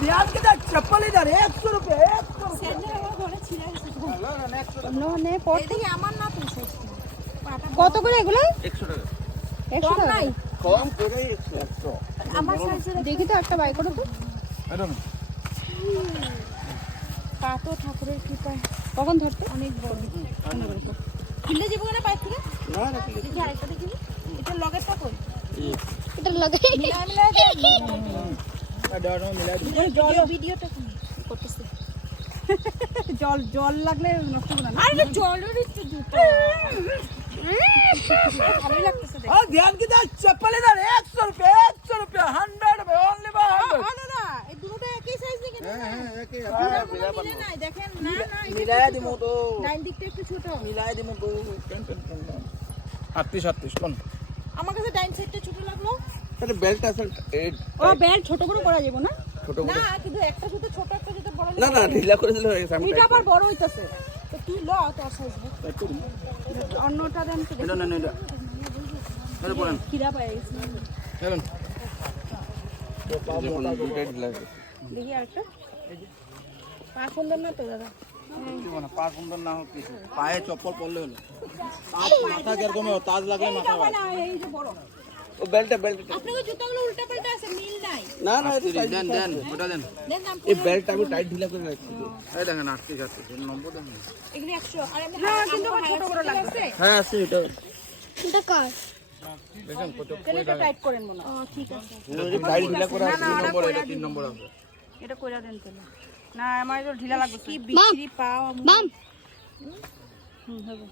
ध्यान के साथ चप्पल इधर 100 रुपए 100 কত করে এগুলো? 100 টাকা। 100 টাকা। কম করে 100। আমার সাইজের দেখি তো একটা বাই করো তো। ম্যাডাম পাতো ঠাকুরের কৃপায় কখন ধরতে অনেক বড় খুলে যাবো না পাই থেকে না না দেখি আরেকটা দেখি এটা লগেরটা কই এটা লাগে মিলাই মিলাই দাঁড়ানো মিলাই জল ভিডিওটা করতেছে জল জল লাগলে নষ্ট হবে না আরে জলের একটু জুতো ভালোই লাগতেছে দেখ हाँ ध्यान के साथ चप्पल इधर 100 रुपए 100 रुपए ओनली 100 না না এই দুটো একই সাইজ দেখে হ্যাঁ একই মিলে নাই দেখেন না না मिलाया दिमो तो ডাইন দিকটা একটু ছোট मिलाया दिमो तो 38 কোন আমার কাছে ডাইন সাইডটা ছোট লাগলো এটা বেল্ট আছে ও বেল্ট ছোট করে করা যাবে না ছোট না কিন্তু একটা জুতো ছোট একটা জুতো বড় না না ঢিলা করে দিলে হয়ে গেছে আমি এটা আবার বড় হইতাছে তো তুই ল তোর সাইজ অন্যটা দেন তো না না না এটা এটা বলেন খিরা পাই গেছে চলুন তো পা মোটা দুটো ঢিলা দেখি আরেকটা পা সুন্দর না তো দাদা মানে পা সুন্দর না হোক কিছু পায়ে চপ্পল পরলে হলো মাথা কিরকম তাজ লাগলে মাথা এটা না এই যে বড় ও বেল্ট আপনাদের জুতোগুলো উল্টা পাল্টা আছে মিল নাই না না এটা দেন দেন ওটা দেন দেন দাম এই বেল্ট আমি টাইট ঢিলা করে রাখছি এই দেখেন 38 নম্বর দেখেন এগুলি 100 আর না কিন্তু ছোট বড় লাগছে হ্যাঁ আছে এটা এটা কার দেখেন কত তাহলে এটা টাইট করেন মনে ও ঠিক আছে টাইট ঢিলা করে 3 নম্বর এটা 3 নম্বর আছে এটা কইরা দেন তাহলে না আমার তো ঢিলা লাগবে কি বিক্রি পাও মাম হবে